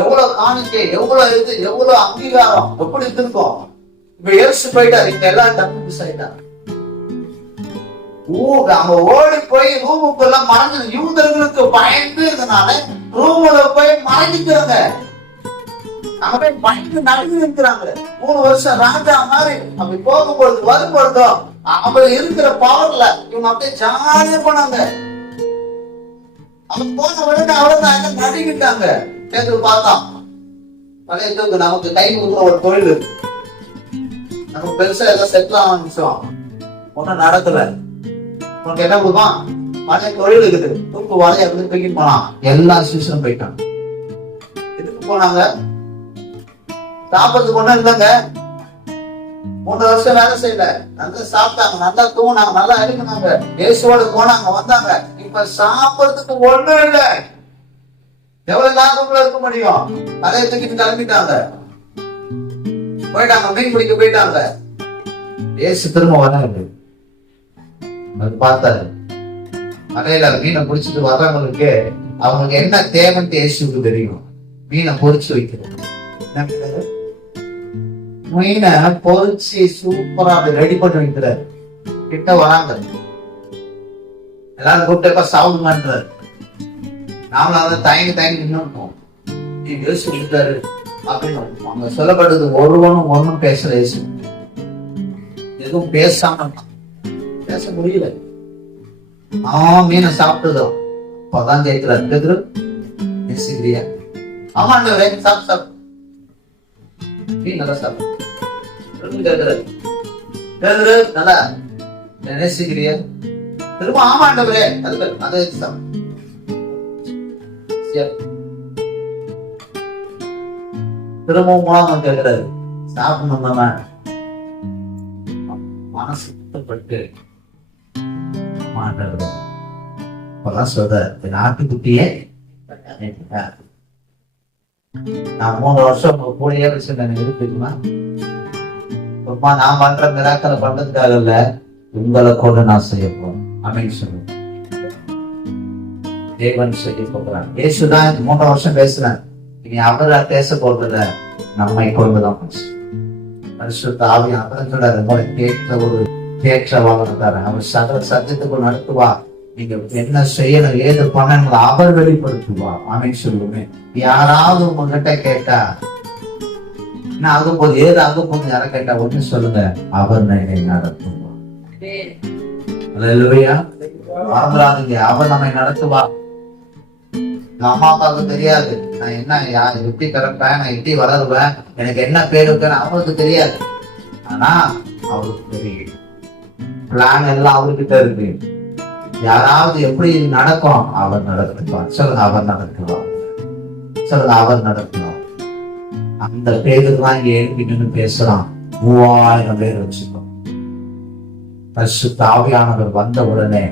எவ்வளவு காணிக்கை, எவ்வளவு இது, எவ்வளவு அங்கீகாரம், எப்படி இருந்திருக்கும். இப்ப இயேசு போயிட்டாரு, இங்க எல்லாம் டப்பு மிஸ் ஆயிட்டாங்க. அவங்க ஓடி போய் ரூமுக்குள்ள மறைஞ்சு, யூதர்களுக்கு பயந்து இதனால ரூமுல போய் மறைஞ்சிக்கிறாங்க. அங்க போய் பயந்து நடந்து இருக்கிறாங்க. 3 வருஷம் ராஜா மாதிரி அப்படி போகும்பொழுது வரும்பொழுதும் அவங்க இருக்கிற பவர்ல இவங்க அப்படியே ஜாலியா போனாங்க. அவங்க போன உடனே அவ்வளவுதான் நடிக்கிட்டாங்க. பேருக்கு பார்த்தோம், பழைய நமக்கு கை கொடுக்குற ஒரு தொழில் இருக்கு. நமக்கு பெருசா எல்லாம் செட்டில் ஆன நிமிஷம் ஒன்னும் நடக்கல. உனக்கு என்ன கொடுப்பான், பழைய தொழில் இருக்குது, தூக்கு வலைய இருந்து தூக்கிட்டு போனான். எல்லா சீசனும் போயிட்டாங்க. எதுக்கு போனாங்க, சாப்பிட்றதுக்கு ஒண்ணும் இல்லைங்க. 3 வருஷம் வேலை செய்யல, நல்லா சாப்பிட்டாங்க, நல்லா தூங்கினாங்க, நல்லா அடிக்கினாங்க, இயேசுவோட போனாங்க வந்தாங்க. இப்ப சாப்பிட்றதுக்கு ஒண்ணும் இல்ல. எவ்வளவு நேரத்துக்குள்ள இருக்க முடியும், தலையை தூக்கிட்டு கிளம்பிட்டாங்க, போயிட்டாங்க, மீன் பிடிக்க போயிட்டாங்க. இயேசு திரும்ப வராங்க, அது பார்த்தாரு. அலையில மீனை பிடிச்சிட்டு வர்றவங்களுக்கு அவங்களுக்கு என்ன தேவைன்னு இயேசுக்கு தெரியும். மீனை பொறிச்சு வைக்கிறது, மீனை பொறிச்சு சூப்பரா ரெடி பண்ணி வைக்கிறாரு. கிட்ட வராங்க, எல்லாரும் கூப்பிட்டு சாப்பிடுமான்றாரு. நாமளும் அதை தயங்கி நின்று இயேசு இருக்காரு அப்படின்னு அவங்க சொல்லப்பட்டது. ஒன்னும் பேசல, இயேசு எதுவும் பேசாம பேச முடியல. மீனை சாப்பிட்டதோ அப்பதான் கேட்கிறாரு, பேதுரு நேசிக்கிறியா? ஆமாண்டவரே, சாப்பிட்டு மீன் நல்லா சாப்பிடு கேட்கிறாரு. பேதுரு நல்லா நேசிக்கிறியா? திரும்ப ஆமாண்டவரே, அதை திரும்பவும் 3ஆம் கேட்கிறாரு, சாப்பிடணும். மனசு சுத்தப்பட்டு சொல்ற நாட்டுக்குட்டியே, நான் 3 வருஷம் கூடயே வச்சு இருக்குமா? நான் பண்ற மிராக்களை பண்றதுக்காக இல்ல, உங்களை கொண்டு நான் செய்ய போறேன் அப்படின்னு சொல்லுவேன். தேவன் செய்ய போகிறான். இயேசுதான் 3 வருஷம் பேசுறேன். இனி அவரா பேச போறதுல நம்மை கொண்டுதான் பரிசுத்த ஆவியானவர் சொல்றாரு, கேட்க வாங்கினாரு. அவர் சகல சத்தியத்துக்குள் நடத்துவா. நீங்க என்ன செய்யணும், ஏது பண்ணணும் அவர் வெளிப்படுத்துவா. ஆமென் சொல்லுவேன். யாராவது உங்ககிட்ட கேட்டா என்ன ஆகும் போது, ஏது ஆகும் போது யார கேட்டா ஒண்ணு சொல்லுங்க, அவர் என்னை நடத்துவா. அல்லேலூயா. மறந்துடாதீங்க, அவர் நம்மை நடத்துவா. அம்மா அப்பாவுக்கு தெரியாது நான் என்ன எப்படி பிறப்பேன், நான் எப்படி வளருவேன், எனக்கு என்ன பேர் வைப்பேன் அவருக்கு தெரியாது. ஆனா அவருக்கு தெரியும். பிளான் எல்லாம் அவர்கிட்ட இருக்கு. யாராவது எப்படி நடக்கும், அவர் நடத்துவார். சொல்லுங்க, அவர் நடத்துவார். சொல்லுங்க, அவர் நடத்துவார். அந்த பேருக்கு தான் இங்க எழுப்பிட்டு பேசுறான். 3000 பேர் வச்சுக்கோம். பரிசுத்த ஆவியானவர் வந்த உடனே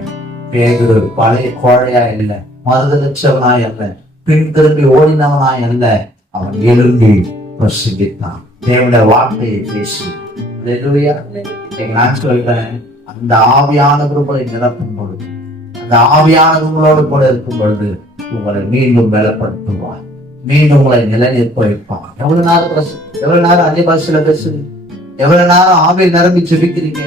பேதுரு பழைய கோழையா இல்லை, மறுதளிச்சவனாய் அல்ல, பின் திரும்பி ஓடினவனாய் அல்ல, அவன் எழும்பி பிரசங்கித்தான். தேவனுடைய வார்த்தையை பேசி. நான் சொல்றேன், அந்த ஆவியானவர்களை நிரப்பும் பொழுது, அந்த ஆவியானவர்களோடு கூட இருக்கும் பொழுது உங்களை மீண்டும் பலப்படுத்துவார், மீண்டும் உங்களை நிலைநிற்ப வைப்பார். எவ்வளவு நேரம் அந்நிய பாஷையில பேசுறீங்க, எவ்வளவு நேரம் ஆவியில் நிரம்பி ஜெபிக்கிறீங்க.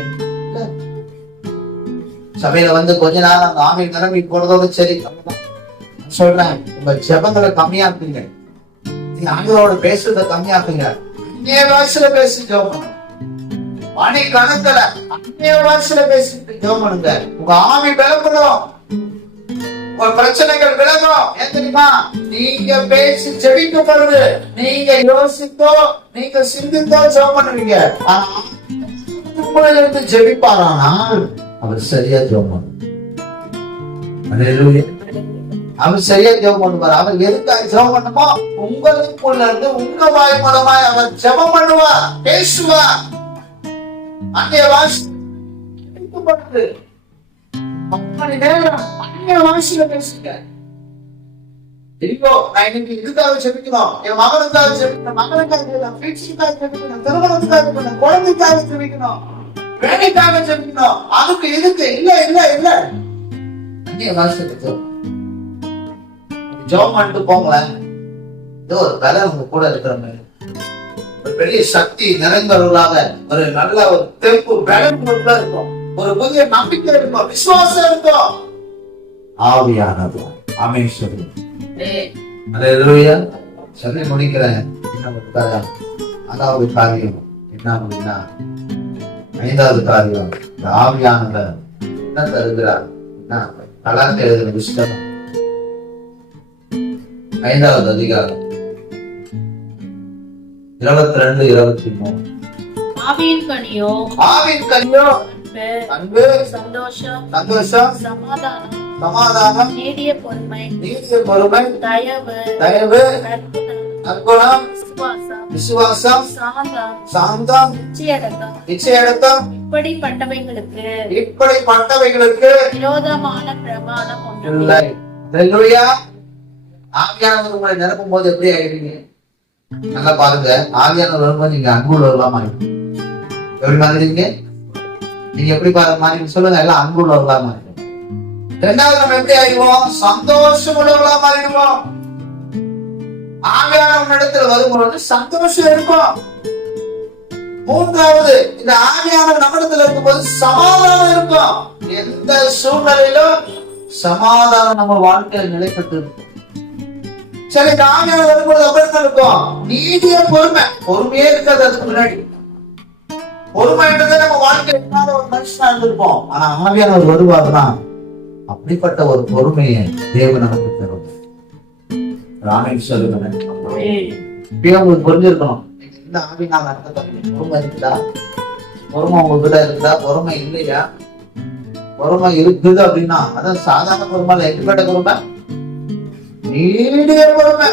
சபையில வந்து கொஞ்ச நேரம் அந்த ஆவியில் நிரம்பி போறதோட சரி. சொல்றேன், உங்க ஜெபங்களை கம்மியா இருக்குங்க, நீங்க ஆண்டவரோட பேசுறத கம்மியா இருக்குங்க. அந்நிய பாஷையில பேசி ஜெபம், மணி கணக்குல அந்நிய பாஷையில பேசிட்டு ஜெபம் பண்ணுங்க. உங்க ஆவி விளக்கணும், உங்க பிரச்சனைகள் விலகும். ஏன் தெரியுமா? நீங்க பேசி ஜெபிக்கும் பொழுது நீங்க யோசித்தோ நீங்க சிந்தித்தோ ஜெபம் பண்ணுவீங்க. இருந்து ஜெபிப்பாரானால் அவர் சரியா ஜெபம் பண்ணுவார். அவர் சரியா ஜெபம் பண்ணுவார். அவர் எதுக்காக ஜெபம் பண்ணுமோ உங்களுக்குள்ள இருந்து உங்க வாய் மூலமாய் அவர் ஜெபம் பண்ணுவார், பேசுவார். அந்நிய வாசி மணி நேரம் அந்நிய வாசியில பேசுங்க. தெரியும், நான் இன்னைக்கு இதுக்காக ஜெபிக்கணும், என் மகனுக்காக ஜெபிக்கணும், மகனுக்காக ஜெபிக்கணும், திருமணத்துக்காக ஜெபிக்கணும், குழந்தைக்காக ஜெபிக்கணும், வேலைக்காக ஜெபிக்கணும், அதுக்கு இதுக்கு இல்ல இல்ல இல்ல. அந்நிய வாசியில ஜெபம் பண்ணிட்டு போங்களேன். ஏதோ ஒரு பல உங்க கூட இருக்கிற மாதிரி, ஒரு பெரிய சக்தி நிறைந்தவர்களாக, ஒரு நல்ல ஒரு தெம்பு பலன்களுக்குள்ள இருக்கும், ஒரு புதிய நம்பிக்கை இருக்கும், விசுவாசம் இருக்கும். ஆவியானது ஆமென். அல்லேலூயா. சொல்லி முடிக்கிறேன். அதாவது காரியம் என்ன அப்படின்னா, 5வது காரியம், ஆவியானவர் என்ன தருகிறார். கலாத்தை எழுதின புஸ்தகம் 5வது அதிகாரம் 22, 23. ஆவியின் கனியோ அன்பு, சந்தோஷம், சமாதானம், நீடிய பொறுமை, தயவு, நற்குணம், விசுவாசம், சாந்தம், நிச்சயடக்கம், இப்படிப்பட்டவைகளுக்கு விரோதமான பிரமாணம் இல்லை. அல்லேலூயா. ஆவியானவர் உங்களை நிரப்பும் போது எப்படி ஆயிடுவீங்க? நல்லா பாருங்க. ஆவியானவர் வரும்போது நீங்க அன்புள்ளவர்களா மாறிடுவீங்க. எப்படி மாறிடுவீங்க? நீங்க எப்படி மாறி சொல்லுங்க. எல்லாம் அன்புள்ளவர்களா மாறிடுவோம். 2வது நம்ம எப்படி ஆயிடுவோம்? சந்தோஷம் உள்ளவர்களா மாறிடுவோம். ஆவியானவர் இடத்துல வரும்போது சந்தோஷம் இருக்கும். 3வது, இந்த ஆவியானவர் நம்மிடத்துல இருக்கும்போது சமாதானம் இருக்கும். எந்த சூழ்நிலையிலும் சமாதானம் நம்ம வாழ்க்கையில் நிலைப்பட்டு இருக்கும். சரி, இந்த ஆவியானவர் வரும்போது அப்படி இருக்கும். நீடிய பொறுமையே இருக்காது. அதுக்கு முன்னாடி பொறுமைன்றதை நம்ம வாழ்க்கையில் இல்லாத ஒரு மனுஷனா இருந்திருப்போம். ஆனா ஆவியானவர் வருவாருன்னா அப்படிப்பட்ட ஒரு பொறுமையை தேவன் நமக்கு தரும். உங்களுக்கு புரிஞ்சிருக்கணும். இந்த ஆவினால் பொறுமை இருக்குதா, பொறுமை உங்ககிட்ட இருக்குதா, பொறுமை இல்லையா? பொறுமை இருக்குது அப்படின்னா அதான் சாதாரண பொறுமை இல்ல. எப்படிப்பட்ட பொறுமை? நீடிய பொறுமை.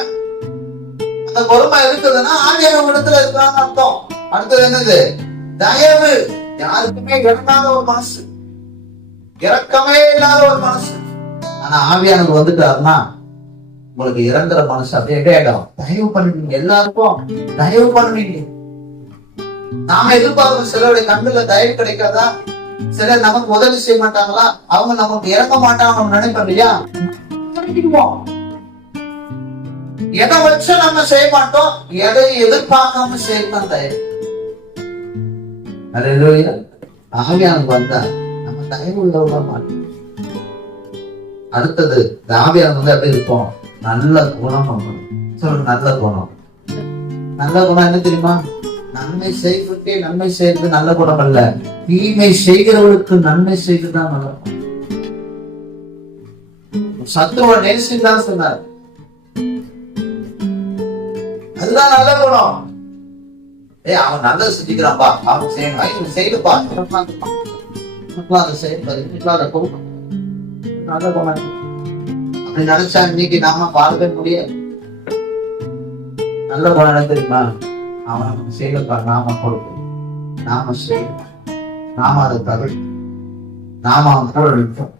அந்த பொறுமை இருக்குதுன்னா ஆவியானவர் இடத்துல இருக்கான்னு அர்த்தம். அடுத்தது என்னது? தயவு. யாருக்குமே இறங்காத ஒரு மனசு, இரக்கமே இல்லாத ஒரு மனசு. ஆனா ஆவியானவர் வந்துட்டாருன்னா உங்களுக்கு இறங்குற மனசு அப்படியே ஆயிடும். தயவு பண்ணுவீங்க, எல்லாருக்கும் தயவு பண்ணுவீங்க. நாம எதிர்பார்க்கும் சிலருடைய கண்ணுல தயவு கிடைக்காதா? சிலர் நமக்கு உதவி செய்ய மாட்டாங்களா? அவங்க நமக்கு இறங்க மாட்டாங்க நம்ம நினைப்போம் இல்லையா? எதை வச்சு நம்ம செய்ய மாட்டோம், எதை எதிர்பார்க்காம செய்யணும் தயவு. அல்லேலூயா. ஆவியானவர் வந்தா நம்ம தயவு உள்ளவங்களா மாட்டோம். அடுத்தது, ஆவியானவர் வந்து எப்படி இருக்கும்? நல்ல குணம். சொல்லுங்க, நல்ல குணம். நல்ல குணம் என்ன தெரியுமா? நன்மை செய்வதற்கே நன்மை செய்வது நல்ல குணம் அல்ல, தீமை செய்கிறவர்களுக்கு நன்மை செய்வதுதான் நல்ல குணம். சத்துருவ நேசிதான் சொன்னார். அதுதான் நல்ல குணம். அவன் நல்லது செஞ்சுக்கிறான்பா, அவன் செய்யணும், செய்யணுப்பா, நல்ல குணம். அப்படி நினைச்சா இன்னைக்கு நாம வாழவே முடியாது. நல்ல குணம் தெரியுமா? அவன் நமக்கு செய்யப்பா, நாம கொடுப்போம், நாம செய்யணும், நாம அதை தவிர நாம அவன் கூட நிற்போம்.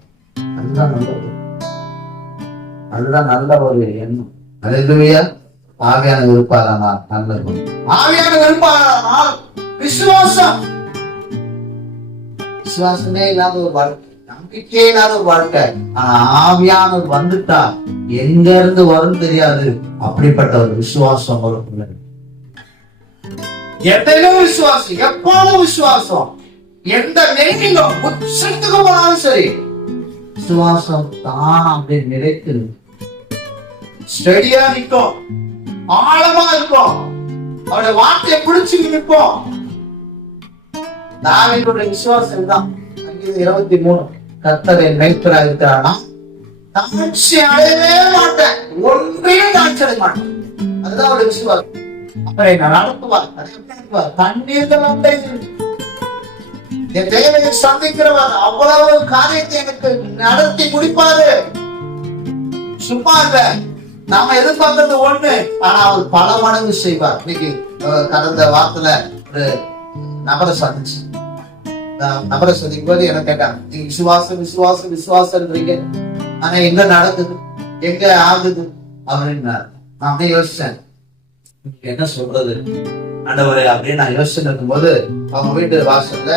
அதுதான் நல்ல, அதுதான் நல்ல ஒரு எண்ணம். அல்லேலூயா. ஆவியான இருப்பாரானால் நல்ல குணம். ஆவியான இருப்பாரானால் விசுவாசம். விசுவாசமே இல்லாத ஒரு வாழ்க்கை, நம்பிக்கையே இல்லாத ஒரு வாழ்க்கை. ஆனா ஆவியானவர் வந்துட்டா எங்க இருந்து வரும் தெரியாது. அப்படிப்பட்ட ஒரு விசுவாசம் வரும். எதிலும் விசுவாசம், எப்போதும் விசுவாசம். எந்த நிலையிலும் உச்சத்துக்கு போனாலும் சரி விசுவாசம் தான் அப்படி நிலைத்து ஸ்டெடியா நிற்கும், ஆழமா இருக்கும். அவருடைய வார்த்தையை பிடிச்சு நிற்போம். தாவீதுடைய விசுவாசம் தான். 23 கர்த்தர் என் மேய்ப்பராக இருக்கிறானா, தாழ்ச்சி அடையவே மாட்டேன், ஒன்றையும் தாழ்ச்சி அடைய மாட்டேன். அதுதான் அவருடைய விசுவாசம். அவரை நான் நடத்துவார், தண்ணீர்கள் வந்து என் தேவையை சந்திக்கிறவர், அவ்வளவு காரியத்தை எனக்கு நடத்தி முடிப்பாரு. சும்மா இல்ல, நாம எதிர்பார்க்கறது ஒண்ணு, ஆனா அவர் பல மடங்கு செய்வார். இன்னைக்கு கடந்த வாரத்துல ஒரு நபரை சந்திச்சு, நபரை சந்திக்கும் போது என்ன கேட்டாங்க, நீங்க விசுவாசம் விசுவாசம் விசுவாசம்ன்றீங்க, ஆனா எங்க நடக்குது, எங்க ஆகுது அப்படின்னு நான் அப்படியே யோசிச்சேன். என்ன சொல்றது ஆண்டவரே அப்படின்னு நான் யோசிச்சுட்டு இருக்கும்போது, அவங்க வீட்டு வாசல்ல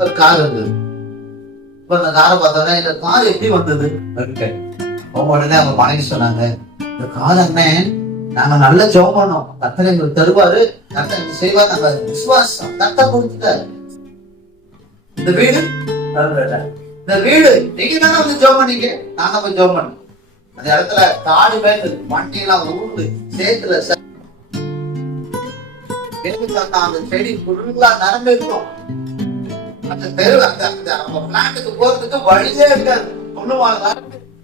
ஒரு கார் இருந்தது. இப்ப அந்த காரை பார்த்தோன்னே, இந்த கார் எப்படி வந்தது அப்படின்னு அவங்க உடனே அவங்க மனைவி சொன்னாங்க, இந்த கார் அண்ணன் நாங்க நல்ல ஜெபம் பண்ணோம், கர்த்தர் எங்களுக்கு தருவாரு, கர்த்தர் எங்களுக்கு செய்வார், நாங்க விசுவாசம் கர்த்தர் கொடுத்துட்டாரு. இந்த வீடு இந்த வீடு நீங்க தானே வந்து ஜெபம் பண்ணீங்க, நாங்க போய் ஜெபம் பண்ணோம். அந்த இடத்துல காடு மேல வண்டியெல்லாம் ஊரு சேத்துல அந்த செடி ஃபுல்லா நடந்து இருக்கும். அந்த தெரு அந்த அவங்க பிளாட்டுக்கு போறதுக்கு வழியே இருக்காது,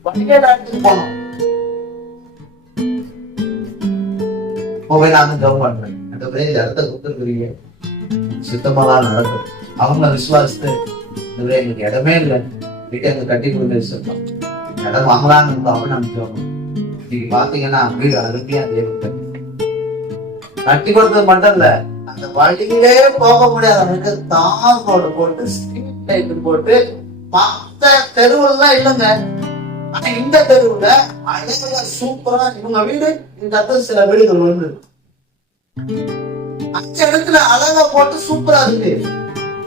வழியே நடந்துட்டு போனோம். போய் நான் ஜெபம் பண்றேன், அந்த இந்த இடத்த கொடுத்துருக்கிறீங்க, சுத்தமாதான் நடக்கும். அவங்க விசுவாசித்து எங்களுக்கு இடமே இல்லை, வீட்டை எங்க கட்டி கொடுத்து வச்சிருக்கோம், இடம் வாங்கலான்னு இருந்தோம் அப்படின்னு நம்ம ஜெபம். நீங்க பாத்தீங்கன்னா வீடு அருமையா தேவை கட்டி கொடுத்தது மட்டும் இல்ல, அந்த வழியிலே போக முடியாது, அவனுக்கு தார் ரோடு போட்டு ஸ்ட்ரீட் லைட் போட்டு மத்த தெருவெல்லாம் இல்லைங்க. ஆனா இந்த தெருவுல அழகா சூப்பரா இவங்க வீடு இந்த இடத்துல சில வீடுகள் வந்து அந்த இடத்துல அழகா போட்டு சூப்பரா இருக்கு.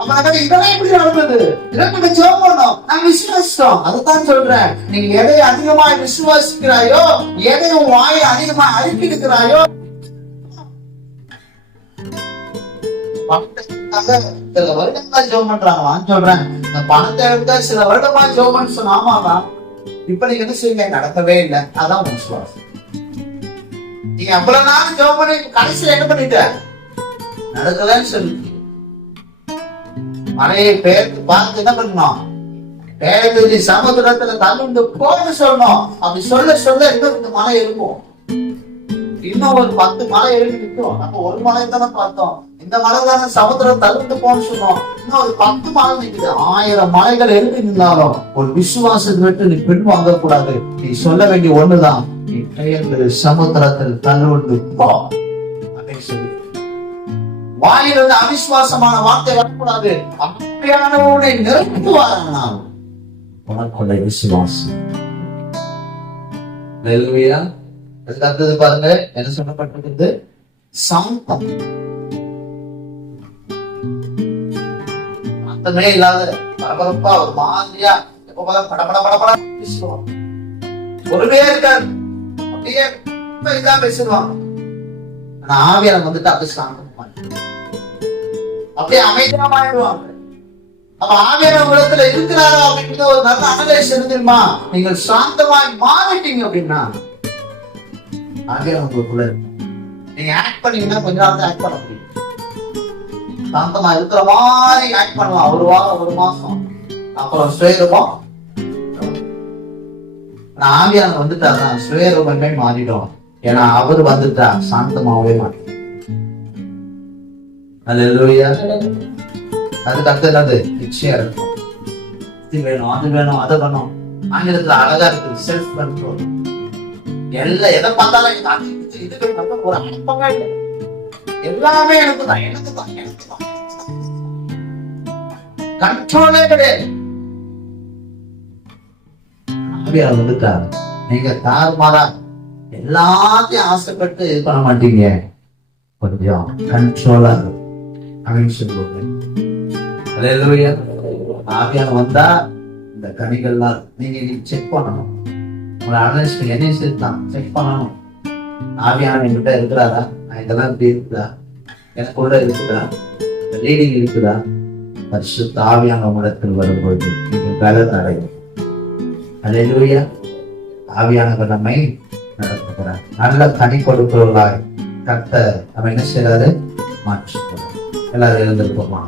அப்ப இதெல்லாம் எப்படி நடந்தது, இதற்கு ஜெபம் பண்ணோம், நான் விசுவாசித்தோம். அதுதான் சொல்றேன், நீ எதை அதிகமா விசுவாசிக்கிறாயோ, எதை உன் வாயை அதிகமா அழிப்பிருக்கிறாயோ, சில வருடங்களா ஜெபம் பண்றாங்க. சொல்றேன், இந்த பணத்தை எடுத்தா சில வருடமா ஜெபம் பண்ண சொன்ன, ஆமாதான். இப்ப நீங்க என்ன செய்யுங்க, நடக்கவே இல்லை, அதான் விசுவாசம். நீங்க அவ்வளவு நாள் ஜெபம் பண்ணி கடைசியில என்ன பண்ணிட்ட, நடக்கலன்னு சொல்லி மழையை பெயர்த்து பார்த்து என்ன பண்ணணும், பெயர்த்து சமுதிரத்துல தள்ளுண்டு போன்னு சொல்லணும். அப்படி சொல்ல சொல்ல இன்னும் இந்த மழை இருக்கும், இன்னும் ஒரு 10 மலை எழுதி நிற்கும். நம்ம ஒரு மலை தானே பார்த்தோம், இந்த மலை தானே சமுத்திரம் தள்ளிட்டு போன்னு சொன்னோம், இன்னும் ஒரு 10 மலை நிற்குது. 1000 மலைகள் எழுதி நின்றாலும் ஒரு விசுவாசத்தை விட்டு நீ பின் வாங்க கூடாது. நீ சொல்ல வேண்டிய ஒண்ணுதான், நீ பெயர்ந்து சமுத்திரத்தில் தள்ளுண்டு போ அப்படின்னு சொல்லி. வாயிலிருந்து அவிசுவாசமான வார்த்தை வரக்கூடாது. அப்படியானவனை நிரப்புவாரானால் உனக்குள்ள விசுவாசம். ஹல்லேலூயா. அதுக்கு அடுத்தது பாருங்க என்ன சொல்லப்பட்டிருக்கிறது, சாந்தம். அந்தமே இல்லாத பரபரப்பா ஒரு மாதிரியா எப்ப படபட பேசுவான், ஒருவே இருக்காது, அப்படியே இதான் பேசுவாங்க. ஆனா ஆவியானவர் வந்துட்டு அப்படியே சாந்தம், அப்படியே அமைதியாமாயிடுவாங்க. அப்ப ஆவியானவர் உலகத்துல இருக்கிறாரா அப்படின்ற ஒரு நல்ல அனலைஸ் தெரியுமா. நீங்கள் சாந்தமாய் மாறிட்டீங்க அப்படின்னா ஆவியானவர் உங்களுக்குள்ள நீங்க ஆக்ட் பண்ணீங்கன்னா கொஞ்ச நாள் ஆக்ட் பண்ண முடியும். சாந்தமா இருக்கிற மாதிரி ஆக்ட் பண்ணலாம், ஒரு வாரம் ஒரு மாசம், அப்புறம் சுயரூபம். ஆவியானவர் வந்துட்டாருன்னா சுயரூபமே மாறிடும். ஏன்னா அவர் வந்துட்டா சாந்தமாவே மாறிடும். அல்லேலூயா. அதுக்கு அடுத்து என்னது, நிச்சயம் இருக்கும். இது வேணும், அது வேணும், அதை வேணும். ஆங்கிலத்துல அழகா இருக்கு, செல்ஃப் கண்ட்ரோல். எல்லாம் எதை பார்த்தாலும் இது வேணும், ஒரு அனுப்பவே இல்லை, எல்லாமே எனக்கு தான், எனக்கு தான், எனக்கு தான். கண்ட்ரோலே கிடையாது. ஆவியானவர் வந்துட்டாரு, நீங்க தாறுமாறா எல்லாத்தையும் ஆசைப்பட்டு இது பண்ண மாட்டீங்க, கொஞ்சம் கண்ட்ரோலா இருக்கும் அப்படின்னு சொல்லுவாங்க. அல்லேலூயா. ஆவியானவர் வந்தா இந்த கனிகள்லாம் நீங்க செக் பண்ணணும். உங்களை அனலைஸ் பண்ணி என்ன சேர்த்தான் செக் பண்ணணும். ஆவியானவர் என்கிட்ட இருக்கிறாரா, இதெல்லாம் இப்படி இருக்குதா, எனக்குள்ள இருக்குதா, ரீடிங் இருக்குதா. பரிசுத்த ஆவியானவர் உங்களிடத்தில் வரும்போது நீங்க பலன் அடையும். அல்லேலூயா. ஆவியானவர் நம்மை நடத்துகிறார். நல்ல கனி கொடுக்கிறவர்களாய் கர்த்தர் நம்ம என்ன செய்யறாரு, மாற்றுகிறார். எல்லாரும் எழுந்திருப்போமா.